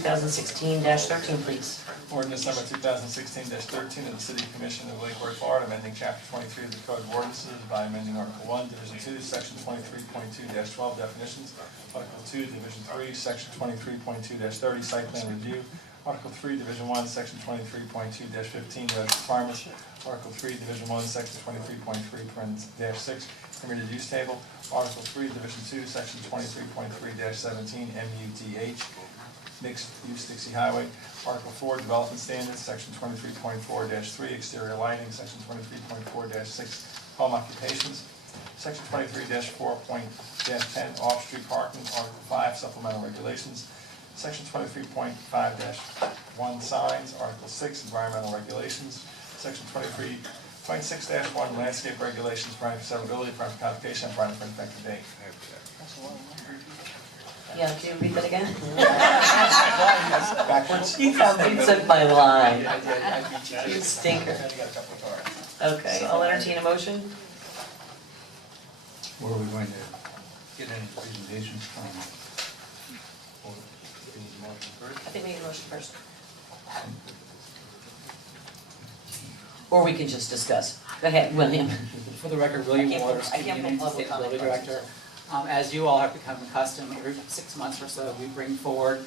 2016-13, please. Ordinance number 2016-13 of the City Commission of Lake Worth, Florida, amending Chapter 23 of the Code of Ordinances by amending Article 1, Division 2, Section 23.2-12, definitions, Article 2, Division 3, Section 23.2-30, site plan review, Article 3, Division 1, Section 23.2-15, requirements, Article 3, Division 1, Section 23.3, 6, permitted use table, Article 3, Division 2, Section 23.3-17, MUDH, mixed use Dixie Highway, Article 4, Development Standards, Section 23.4-3, exterior lighting, Section 23.4-6, home occupations, Section 23-4.10, off-street parking, Article 5, supplemental regulations, Section 23.5-1, signs, Article 6, environmental regulations, Section 23.6-1, landscape regulations, providing for severability, providing for codification, and providing for an effective date. Yeah, can you read that again? Backwards? You took my line. I You stinker. got a couple of cards. Okay, I'll entertain a motion. Where are we going to get any presentations from? I think we need a motion first. Or we can just discuss. Go ahead, William. For the record, William I can't Waters, pull Community public State comment Building Director. As you all have become accustomed, every 6 months or so, we bring forward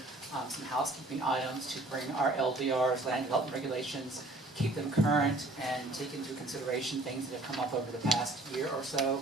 some housekeeping items to bring our LDRs, land development regulations, keep them current, and take into consideration things that have come up over the past year or so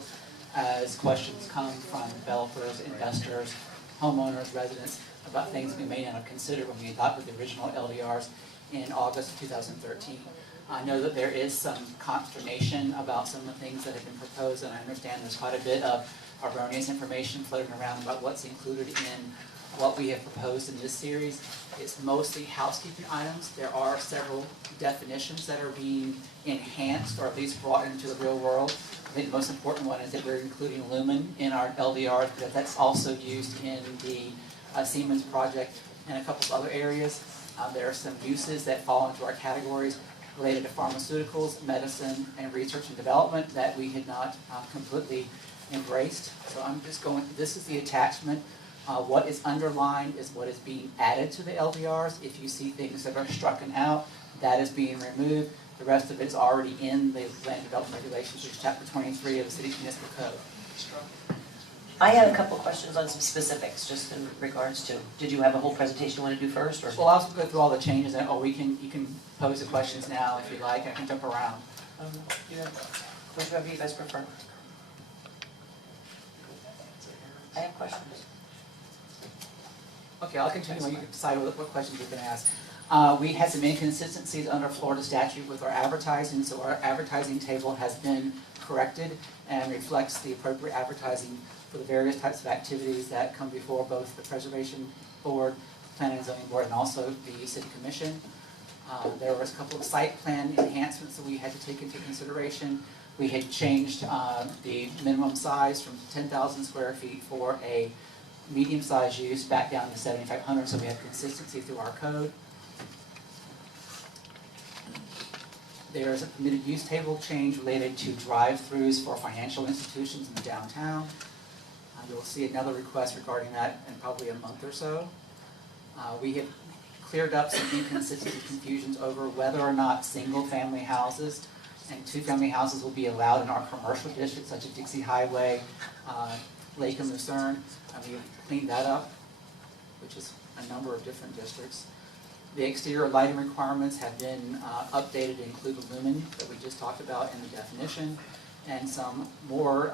as questions come from developers, investors, homeowners, residents, about things we may not have considered when we adopted the original LDRs in August of 2013. I know that there is some consternation about some of the things that have been proposed, and I understand there's quite a bit of erroneous information floating around about what's included in what we have proposed in this series. It's mostly housekeeping items. There are several definitions that are being enhanced or at least brought into the real world. I think the most important one is that we're including lumen in our LDRs, because that's also used in the Siemens project and a couple of other areas. There are some uses that fall into our categories related to pharmaceuticals, medicine, and research and development that we had not completely embraced. So I'm just going, this is the attachment. What is underlined is what is being added to the LDRs. If you see things that are strucken out, that is being removed. The rest of it is already in the land development regulations, which is chapter 23 of the city's municipal code. I had a couple questions on some specifics, just in regards to, did you have a whole presentation you want to do first? Or? Well, I'll go through all the changes, and you can pose the questions now if you like. I can jump around. Whichever you guys prefer. I have questions. Okay, I'll continue while you can decide what questions you can ask. We had some inconsistencies under Florida statute with our advertising, so our advertising table has been corrected and reflects the appropriate advertising for the various types of activities that come before both the Preservation Board, Planning and Zoning Board, and also the City Commission. There was a couple of site plan enhancements that we had to take into consideration. We had changed the minimum size from 10,000 square feet for a medium-sized use back down to 7,500, so we have consistency through our code. There is a permitted use table change related to drive-throughs for financial institutions in the downtown. You'll see another request regarding that in probably a month or so. We have cleared up some inconsistency confusions over whether or not single-family houses and two-family houses will be allowed in our commercial districts, such as Dixie Highway, Lake and Lucerne. We've cleaned that up, which is a number of different districts. The exterior lighting requirements have been updated to include the lumen that we just talked about in the definition, and some more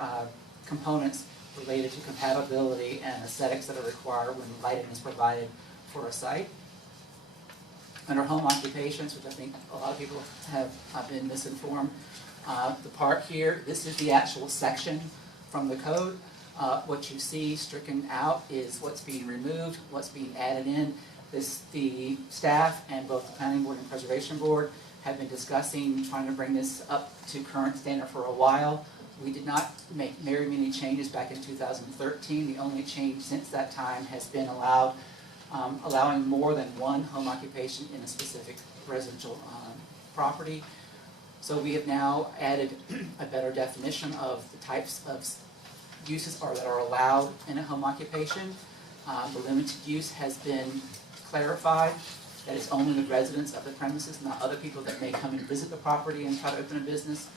components related to compatibility and aesthetics that are required when lighting is provided for a site. Under home occupations, which I think a lot of people have been misinformed, the part here, this is the actual section from the code. What you see stricken out is what's being removed, what's being added in. The staff and both the Planning Board and Preservation Board have been discussing trying to bring this up to current standard for a while. We did not make very many changes back in 2013. The only change since that time has been allowing more than one home occupation in a specific residential property. So we have now added a better definition of the types of uses that are allowed in a home occupation. The limited use has been clarified that it's only the residents of the premises, not other people that may come and visit the property and try to open a business.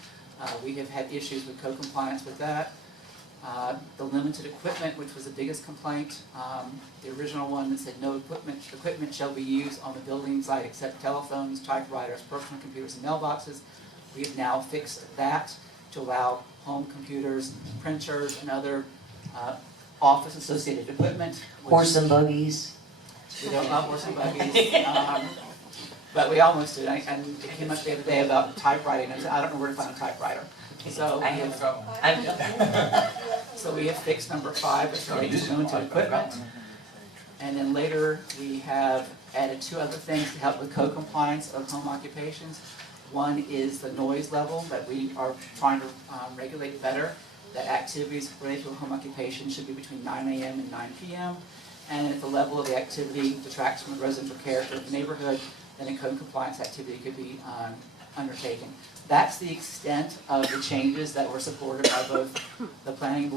We have had issues with code compliance with that. The limited equipment, which was the biggest complaint, the original one that said no equipment shall be used on the building site except telephones, typewriters, personal computers, and mailboxes. We have now fixed that to allow home computers, printers, and other office-associated equipment. Horse and buggies. We don't have horse and buggies, but we almost did. And it came up the other day about typewriting. I said, I don't know where to find a typewriter. So I have, so we have fixed number 5, which relates to limited equipment. And then later, we have added 2 other things to help with code compliance of home occupations. One is the noise level that we are trying to regulate better, that activities related to a home occupation should be between 9 a.m. and 9 p.m. And if the level of the activity detracts from the residential character of the neighborhood, then a code compliance activity could be undertaken. That's the extent of the changes that were supported by both the Planning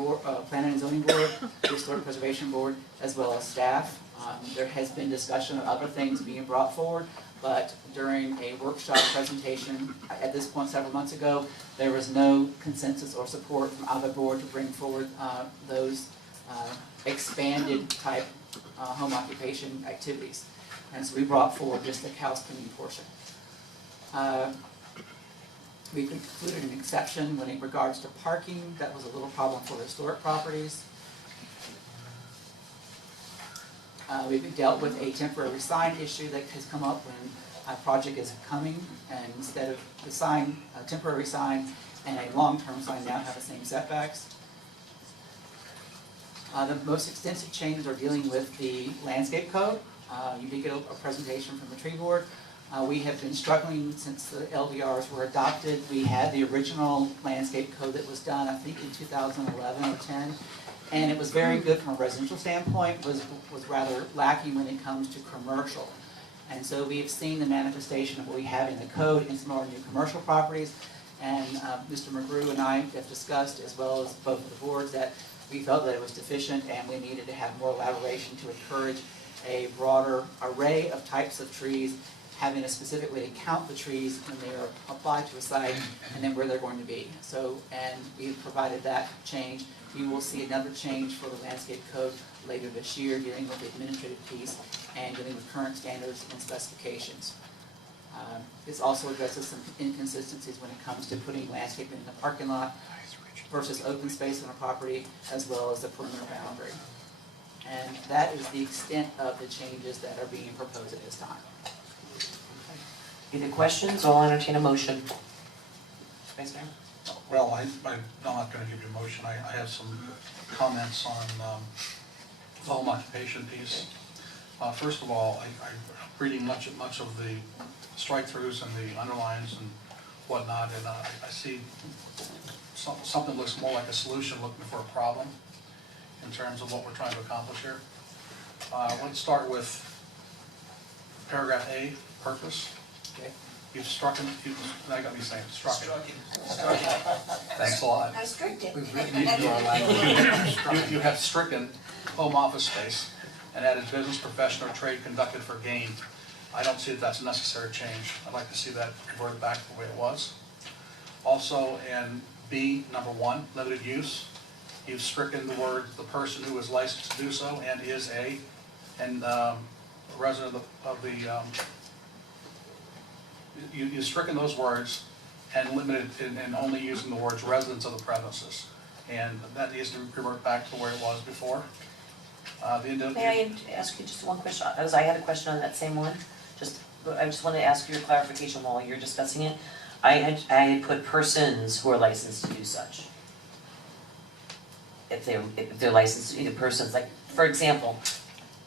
and Zoning Board, the Historic Preservation Board, as well as staff. There has been discussion of other things being brought forward, but during a workshop presentation at this point several months ago, there was no consensus or support from either board to bring forward those expanded type home occupation activities. And so we brought forward just the housekeeping portion. We've included an exception when it regards to parking. That was a little problem for historic properties. We've dealt with a temporary sign issue that has come up when a project is coming, and instead of the sign, a temporary sign and a long-term sign now have the same setbacks. The most extensive changes are dealing with the landscape code. You did get a presentation from the tree board. We have been struggling since the LDRs were adopted. We had the original landscape code that was done, I think, in 2011 or 10, and it was very good from a residential standpoint, was rather lacking when it comes to commercial. And so we have seen the manifestation of what we have in the code in some of our new commercial properties, and Mr. McGrew and I have discussed, as well as both of the boards, that we felt that it was deficient and we needed to have more elaboration to encourage a broader array of types of trees, having a specific way to count the trees when they are applied to a site and then where they're going to be. So, and we've provided that change. You will see another change for the landscape code later this year, dealing with the administrative piece and dealing with current standards and specifications. This also addresses some inconsistencies when it comes to putting landscaping in the parking lot versus open space on a property, as well as the perimeter boundary. And that is the extent of the changes that are being proposed at this time. Any questions? I'll entertain a motion. Vice Mayor? Well, I'm not going to give you a motion. I have some comments on the home occupation piece. First of all, I'm reading much of the strike-throughs and the underlines and whatnot, and I see something looks more like a solution looking for a problem in terms of what we're trying to accomplish here. Let's start with paragraph A, purpose. Okay. You've struck it, I got me saying, struck it. Thanks a lot. I strict it. You have stricken home office space and added business, profession, or trade conducted for gain. I don't see that that's a necessary change. I'd like to see that reverted back to the way it was. Also, in B, number 1, limited use, you've stricken the word the person who is licensed to do so and is a resident of the you've stricken those words and limited and only using the words residents of the premises. And that needs to revert back to where it was before. May I ask you just one question? Because I had a question on that same one. I just wanted to ask your clarification while you're discussing it. I had put persons who are licensed to do such. If they're licensed, either persons, like, for example,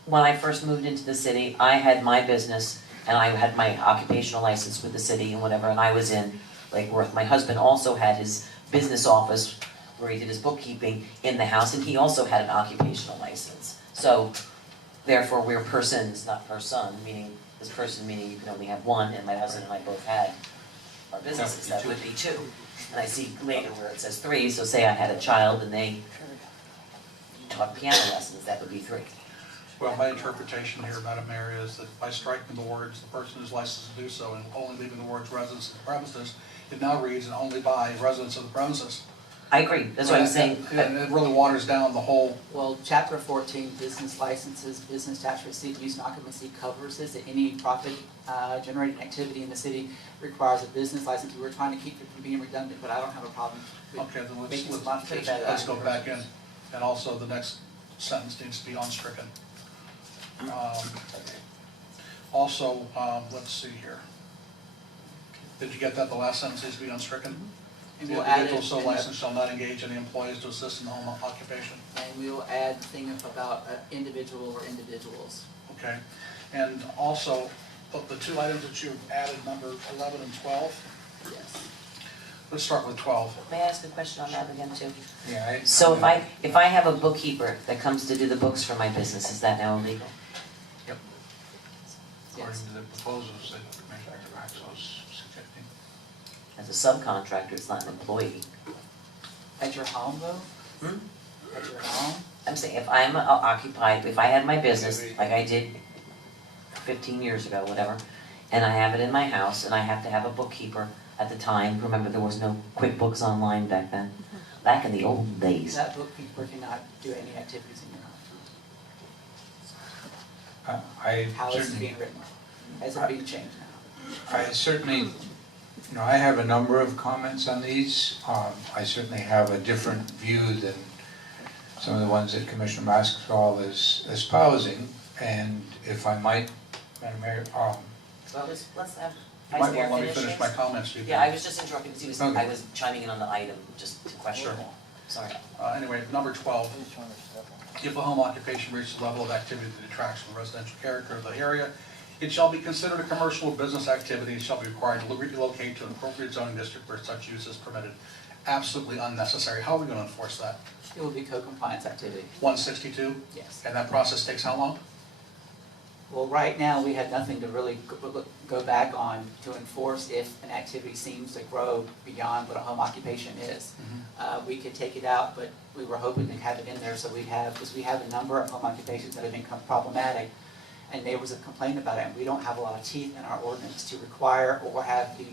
when I first moved into the city, I had my business and I had my occupational license with the city and whatever, and I was in Lake Worth. My husband also had his business office where he did his bookkeeping in the house, and he also had an occupational license. So, therefore, we're persons, not person, meaning this person meaning you can only have one, and my husband and I both had our businesses. That would be 2. And I see later where it says 3, so say I had a child and they taught piano lessons, that would be 3. Well, my interpretation here, Madam Mayor, is that by striking the words, the person is licensed to do so, and only leaving the words residents of the premises, it now reads, and only by residents of the premises. I agree, that's what I'm saying. And it really waters down the whole, Well, chapter 14, business licenses, business tax receipt, use and occupancy covers this, that any profit generating activity in the city requires a business license. We were trying to keep it from being redundant, but I don't have a problem with okay, then making some let's modifications. go back in. And also, the next sentence needs to be unstricken. Also, let's see here. Did you get that? The last sentence needs to be unstricken? The We'll add it individual so in the- licensed shall not engage any employees to assist in the home occupation. And we will add the thing about individual or individuals. Okay, and also, the two items that you added, number 11 and 12, Yes. let's start with 12. May I ask a question on that again too? Yeah, So if I have a bookkeeper that comes to do the books for my business, is that now illegal? According Yes. to the proposals that Commissioner Maxwell is suggesting. As a subcontractor, it's not an employee. At your home though? Hmm? At your home? I'm saying if I'm occupied, if I had my business, like I did 15 years ago, whatever, and I have it in my house, and I have to have a bookkeeper at the time, remember there was no QuickBooks Online back then, back in the old days. That bookkeeper cannot do any activities in your home. I How is it certainly, being written? Is it being changed now? I certainly, I have a number of comments on these. I certainly have a different view than some of the ones that Commissioner Maxwell is espousing. And if I might, Madam Mayor, Well, let's have You Vice might Mayor want to let me finish finish this. my comments. You Yeah, I can- was just interrupting because he was, Okay. I was chiming in on the item, just to question. Sure. Sorry. Anyway, number 12, if a home occupation reaches a level of activity that detracts from the residential character of the area, it shall be considered a commercial or business activity and shall be required to relocate to an appropriate zoning district where such use is permitted. Absolutely unnecessary. How are we going to enforce that? It will be co-compliance activity, 162? yes. And that process takes how long? Well, right now, we have nothing to really go back on to enforce if an activity seems to grow beyond what a home occupation is. We could take it out, but we were hoping to have it in there so because we have a number of home occupations that have become problematic, and neighbors have complained about it, and we don't have a lot of teeth in our ordinance to require or have the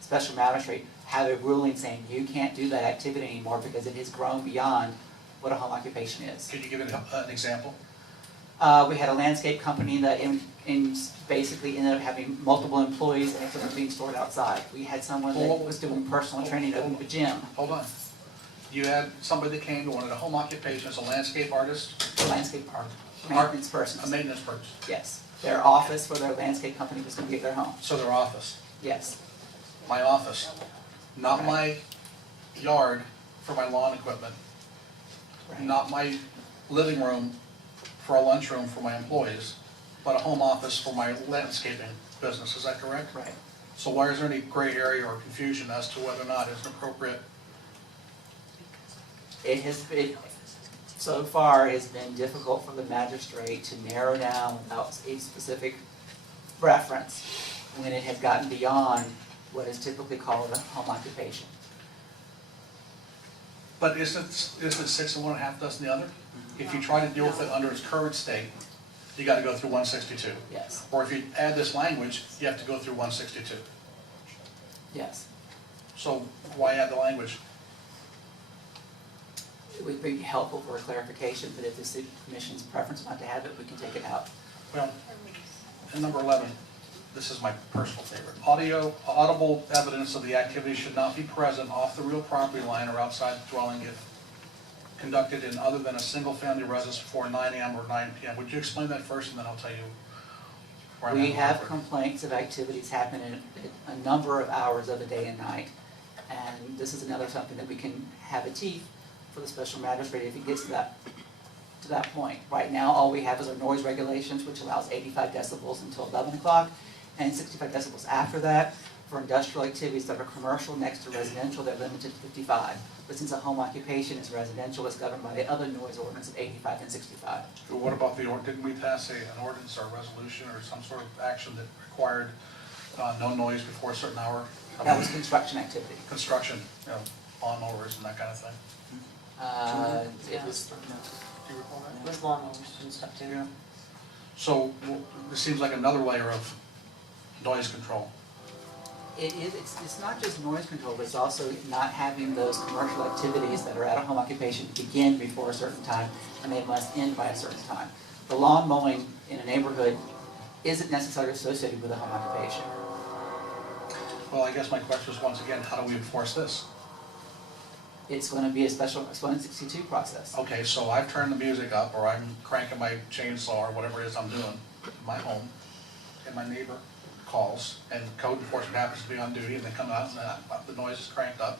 special magistrate have a ruling saying you can't do that activity anymore because it has grown beyond what a home occupation is. Could you give an example? We had a landscape company that basically ended up having multiple employees and equipment being stored outside. We had someone that was doing personal training at a gym, Hold on. You had somebody that came who wanted a home occupation as a landscape artist, landscape maintenance a persons. maintenance person, Yes. Their office for their landscape company was going to be at their home. so their office. Yes. My office, not my yard for my lawn equipment, Right. not my living room for a lunchroom for my employees, but a home office for my landscaping business, is that correct? Right. So why is there any gray area or confusion as to whether or not it's appropriate? It has been, so far, it's been difficult for the magistrate to narrow down without a specific reference when it has gotten beyond what is typically called a home occupation. But isn't 6 and 1 1/2 dozen the other? If you try to deal with it under its current state, you gotta go through 162. Yes, Or if you add this language, you have to go through 162. yes. So why add the language? It would be helpful for a clarification, but if the city commission's preference not to have it, we can take it out. Well, and number 11, this is my personal favorite. Audible evidence of the activity should not be present off the real property line or outside the dwelling if conducted in other than a single-family residence before 9 a.m. or 9 p.m. Would you explain that first, and then I'll tell you where I'm at. We have complaints of activities happening at a number of hours of the day and night. And this is another something that we can have a teeth for the special magistrate if it gets to that point. Right now, all we have is our noise regulations, which allows 85 decibels until 11 o'clock, and 65 decibels after that. For industrial activities that are commercial next to residential, they're limited to 55. But since a home occupation is residential, it's governed by the other noise ordinance of 85 and 65. But what about didn't we pass an ordinance or a resolution or some sort of action that required no noise before a certain hour? That was construction activity. Construction, lawnmowers and that kind of thing. It was, Do you recall that? It was lawnmowers and stuff too. Yeah. So this seems like another layer of noise control. It's not just noise control, but it's also not having those commercial activities that are at a home occupation begin before a certain time, and they must end by a certain time. The lawn mowing in a neighborhood isn't necessarily associated with a home occupation. Well, I guess my question is, once again, how do we enforce this? It's going to be a special 162 process. Okay, so I've turned the music up, or I'm cranking my chainsaw, or whatever it is I'm doing in my home, and my neighbor calls, and code enforcement happens to be on duty, and they come out, and the noise is cranked up.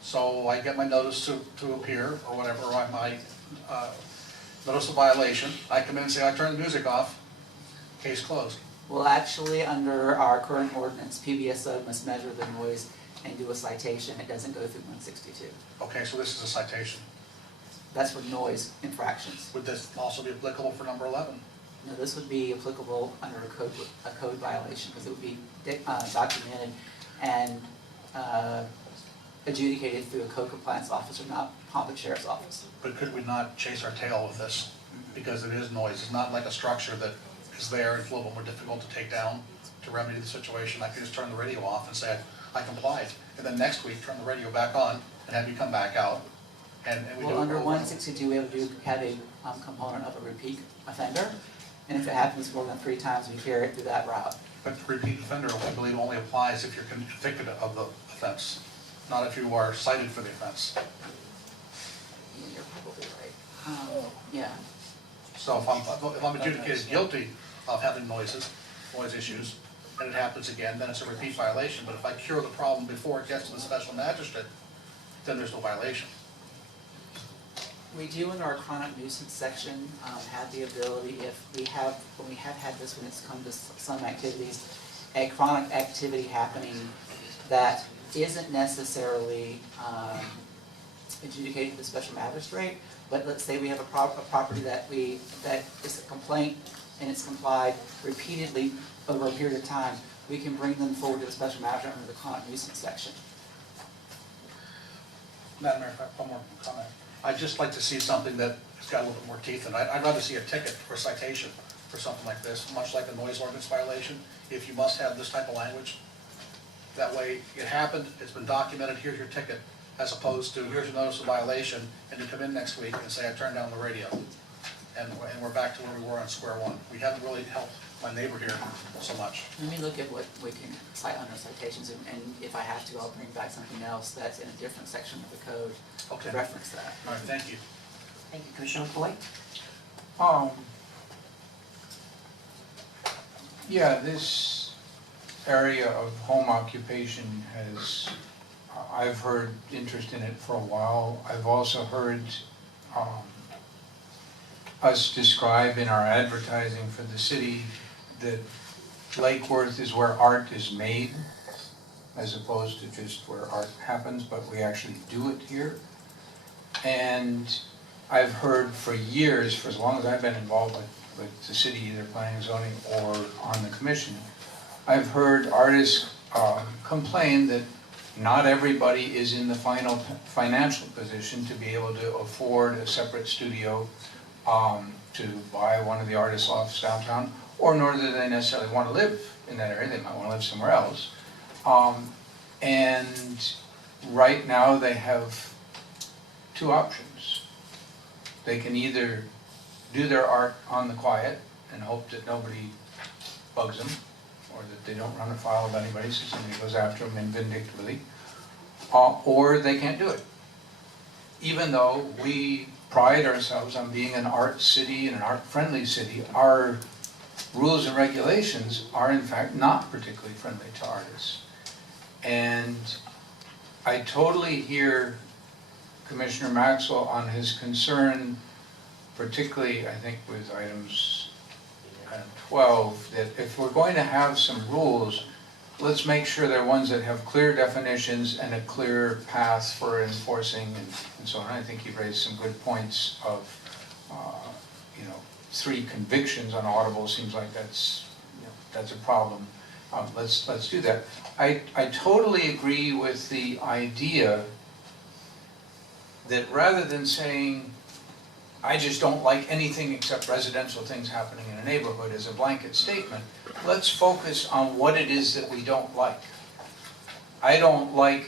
So I get my notice to appear, or whatever, or my notice of violation. I come in and say, I turned the music off, case closed. Well, actually, under our current ordinance, PBSO must measure the noise and do a citation. It doesn't go through 162. Okay, so this is a citation. That's for noise infractions. Would this also be applicable for number 11? No, this would be applicable under a code violation, because it would be documented and adjudicated through a code compliance officer, not public sheriff's office. But could we not chase our tail with this? Because it is noise. It's not like a structure that is there. It's a little bit more difficult to take down to remedy the situation. I could just turn the radio off and say, I complied. And then next week, turn the radio back on and have you come back out. And we do it Well, under over. 162, we have a component of a repeat offender. And if it happens more than 3 times, we carry it through that route. But repeat offender, I believe, only applies if you're convicted of the offense, not if you are cited for the offense. You're probably right. Yeah. So if I'm adjudicated guilty of having noise issues, and it happens again, then it's a repeat violation. But if I cure the problem before it gets to the special magistrate, then there's no violation. We do in our chronic nuisance section have the ability, when we have had this, when it's come to some activities, a chronic activity happening that isn't necessarily adjudicated to the special magistrate, but let's say we have a property that is a complaint and it's complied repeatedly over a period of time, we can bring them forward to the special magistrate under the chronic nuisance section. Madam Mayor, if I have one more comment. I'd just like to see something that has got a little bit more teeth in it. I'd rather see a ticket or citation for something like this, much like a noise ordinance violation, if you must have this type of language. That way, it happened, it's been documented, here's your ticket, as opposed to, here's your notice of violation, and you come in next week and say, I turned down the radio. And we're back to where we were on square one. We haven't really helped my neighbor here so much. Let me look at what we can cite under citations, and if I have to, I'll bring back something else that's in a different section of the code Okay. to reference that. All right, thank you. Thank you, Commissioner McCoy. Yeah, this area of home occupation has, I've heard interest in it for a while. I've also heard us describe in our advertising for the city that Lake Worth is where art is made, as opposed to just where art happens, but we actually do it here. And I've heard for years, for as long as I've been involved with the city, either planning and zoning or on the commission, I've heard artists complain that not everybody is in the financial position to be able to afford a separate studio to buy one of the artists' offices downtown, or nor do they necessarily want to live in that area. They might want to live somewhere else. And right now they have 2 options. They can either do their art on the quiet and hope that nobody bugs them, or that they don't run afoul of anybody so somebody goes after them vindictively, or they can't do it. Even though we pride ourselves on being an art city and an art-friendly city, our rules and regulations are in fact not particularly friendly to artists. And I totally hear Commissioner Maxwell on his concern, particularly I think with items 12, that if we're going to have some rules, let's make sure they're ones that have clear definitions and a clear path for enforcing and so on. I think you raised some good points of, 3 convictions on Audible seems like that's a problem. Let's do that. I totally agree with the idea that rather than saying I just don't like anything except residential things happening in a neighborhood as a blanket statement. Let's focus on what it is that we don't like. I don't like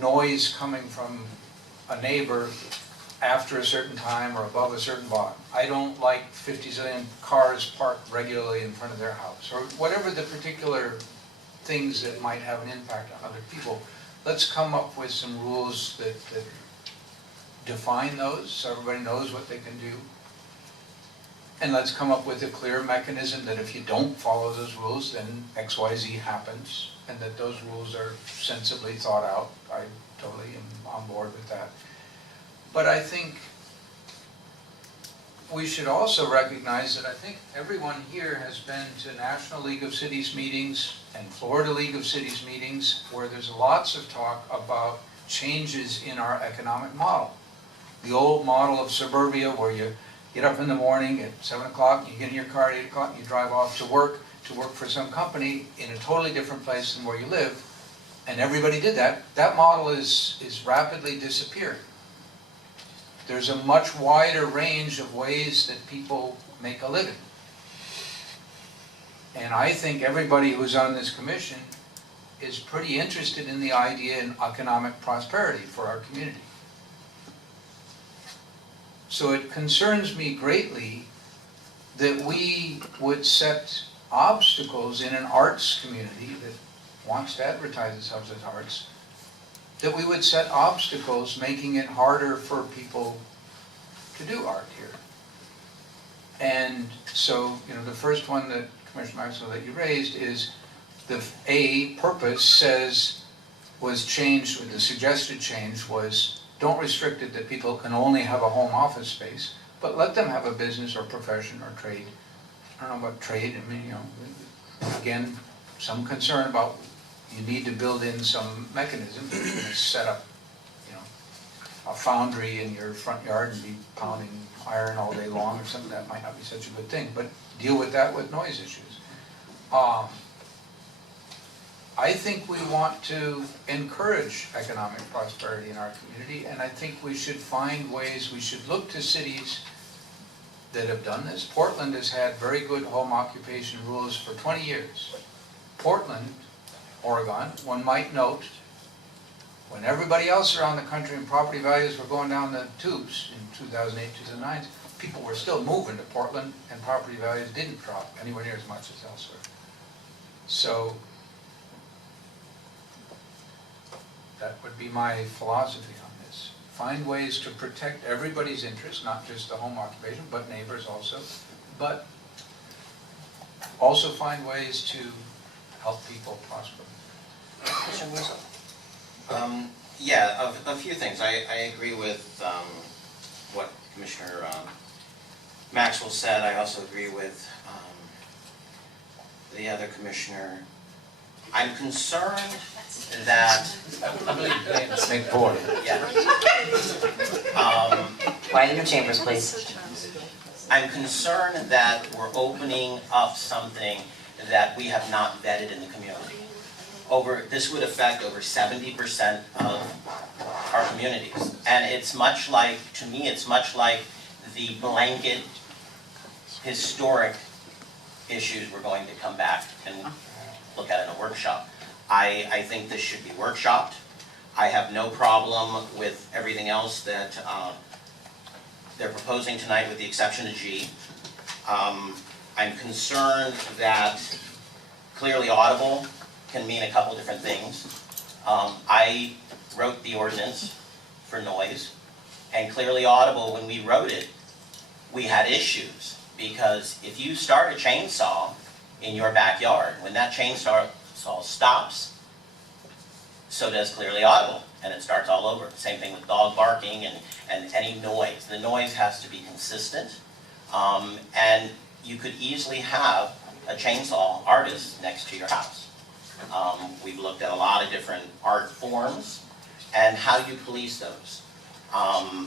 noise coming from a neighbor after a certain time or above a certain volume. I don't like 50 zillion cars parked regularly in front of their house, or whatever the particular things that might have an impact on other people. Let's come up with some rules that define those, so everybody knows what they can do. And let's come up with a clear mechanism that if you don't follow those rules, then X, Y, Z happens, and that those rules are sensibly thought out. I totally am on board with that. But I think we should also recognize that I think everyone here has been to National League of Cities meetings and Florida League of Cities meetings where there's lots of talk about changes in our economic model. The old model of suburbia where you get up in the morning at 7 o'clock, you get in your car at 8 o'clock, you drive off to work for some company in a totally different place than where you live, and everybody did that. That model is rapidly disappearing. There's a much wider range of ways that people make a living. And I think everybody who's on this commission is pretty interested in the idea in economic prosperity for our community. So it concerns me greatly that we would set obstacles in an arts community that wants to advertise itself as arts, that we would set obstacles making it harder for people to do art here. And so, the first one that Commissioner Maxwell that you raised is the purpose was changed, the suggested change was don't restrict it that people can only have a home office space, but let them have a business or profession or trade. I don't know about trade, again, some concern about you need to build in some mechanism. You're going to set up, a foundry in your front yard and be pounding iron all day long or something. That might not be such a good thing, but deal with that with noise issues. I think we want to encourage economic prosperity in our community, and I think we should find ways, we should look to cities that have done this. Portland has had very good home occupation rules for 20 years. Portland, Oregon, one might note, when everybody else around the country and property values were going down the tubes in 2008, 2009, people were still moving to Portland and property values didn't drop anywhere near as much as elsewhere. So that would be my philosophy on this. Find ways to protect everybody's interests, not just the home occupation, but neighbors also. But also find ways to help people prosper. Commissioner Russo? Yeah, a few things. I agree with what Commissioner Maxwell said. I also agree with the other commissioner. I'm concerned that... Make board. Yeah. Quiet in your chambers, please. I'm concerned that we're opening up something that we have not vetted in the community. This would affect over 70% of our communities. And it's much like, to me, it's much like the blanket historic issues we're going to come back and look at in a workshop. I think this should be workshopped. I have no problem with everything else that they're proposing tonight with the exception of G. I'm concerned that clearly audible can mean a couple different things. I wrote the ordinance for noise, and clearly audible, when we wrote it, we had issues, because if you start a chainsaw in your backyard, when that chainsaw stops, so does clearly audible, and it starts all over. Same thing with dog barking and any noise. The noise has to be consistent, and you could easily have a chainsaw artist next to your house. We've looked at a lot of different art forms and how you police those. I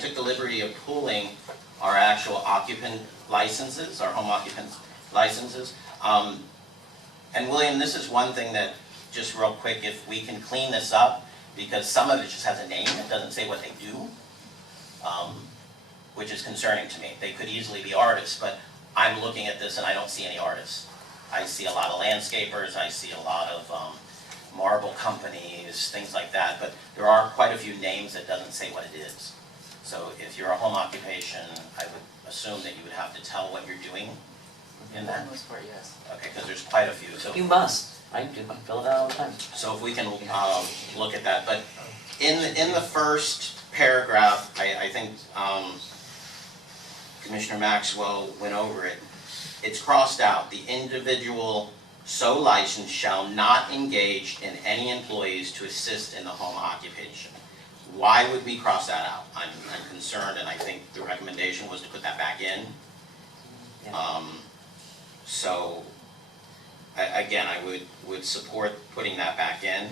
took the liberty of pulling our actual occupant licenses, our home occupant licenses. And William, this is one thing that, just real quick, if we can clean this up, because some of it just has a name, it doesn't say what they do. which is concerning to me. They could easily be artists, but I'm looking at this and I don't see any artists. I see a lot of landscapers, I see a lot of marble companies, things like that, but there are quite a few names that doesn't say what it is. So if you're a home occupation, I would assume that you would have to tell what you're doing in For that. the most part, yes. Okay, because there's quite a few. So You must, I do, I fill it out all the time. So if we can look at that, but in the first paragraph, I think Commissioner Maxwell went over it. It's crossed out, the individual so licensed shall not engage in any employees to assist in the home occupation. Why would we cross that out? I'm concerned, and I think the recommendation was to put that back in. Yeah. So, again, I would support putting that back in,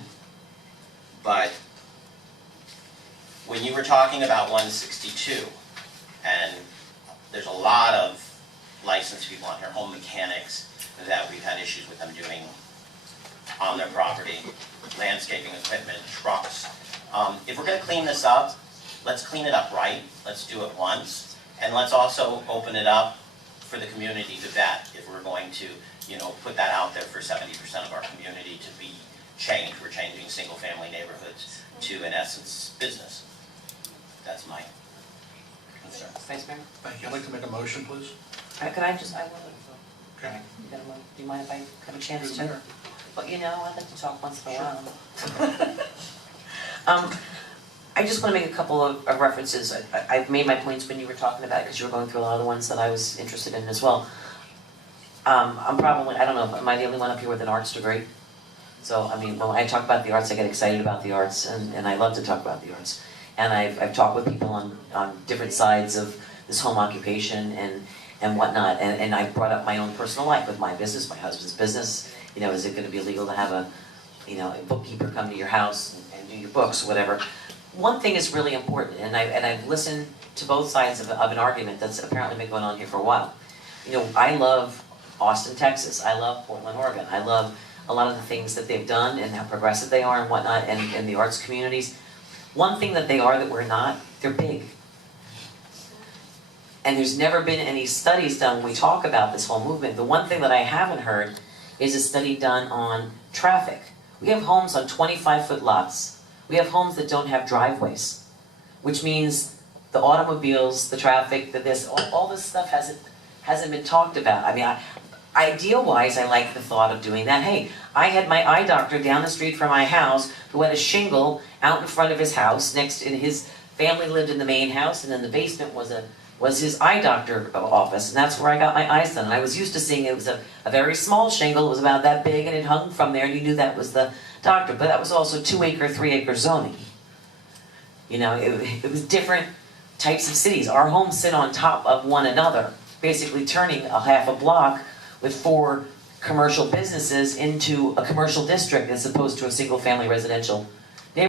but when you were talking about 162, and there's a lot of licensed people on here, home mechanics, that we've had issues with them doing on their property, landscaping equipment, trucks. If we're gonna clean this up, let's clean it up right, let's do it once, and let's also open it up for the community to vet if we're going to, put that out there for 70% of our community to be changed. We're changing single-family neighborhoods to, in essence, business. That's my concern. Vice Mayor? Thank you. I'd like to make a motion, please. Could I just, I want Okay. to, do you mind if I have a chance Good to? mayor. But I'd like to talk once in a while. I just want to make a couple of references. I've made my points when you were talking about it, because you were going through a lot of the ones that I was interested in as well. I'm probably, I don't know, am I the only one up here with an arts degree? So, when I talk about the arts, I get excited about the arts, and I love to talk about the arts. And I've talked with people on different sides of this home occupation and whatnot, and I brought up my own personal life with my business, my husband's business. Is it gonna be illegal to have a bookkeeper come to your house and do your books, whatever? One thing is really important, and I've listened to both sides of an argument that's apparently been going on here for a while. I love Austin, Texas. I love Portland, Oregon. I love a lot of the things that they've done and how progressive they are and whatnot, and the arts communities. One thing that they are that we're not, they're big. And there's never been any studies done when we talk about this whole movement. The one thing that I haven't heard is a study done on traffic. We have homes on 25-foot lots. We have homes that don't have driveways, which means the automobiles, the traffic, all this stuff hasn't been talked about. Ideal-wise, I like the thought of doing that. Hey, I had my eye doctor down the street from my house who had a shingle out in front of his house. His family lived in the main house, and in the basement was his eye doctor office, and that's where I got my eyes done. And I was used to seeing it was a very small shingle. It was about that big, and it hung from there, and you knew that was the doctor. But that was also 2-acre, 3-acre zoning. It was different types of cities. Our homes sit on top of one another, basically turning a half a block with 4 commercial businesses into a commercial district as opposed to a single-family residential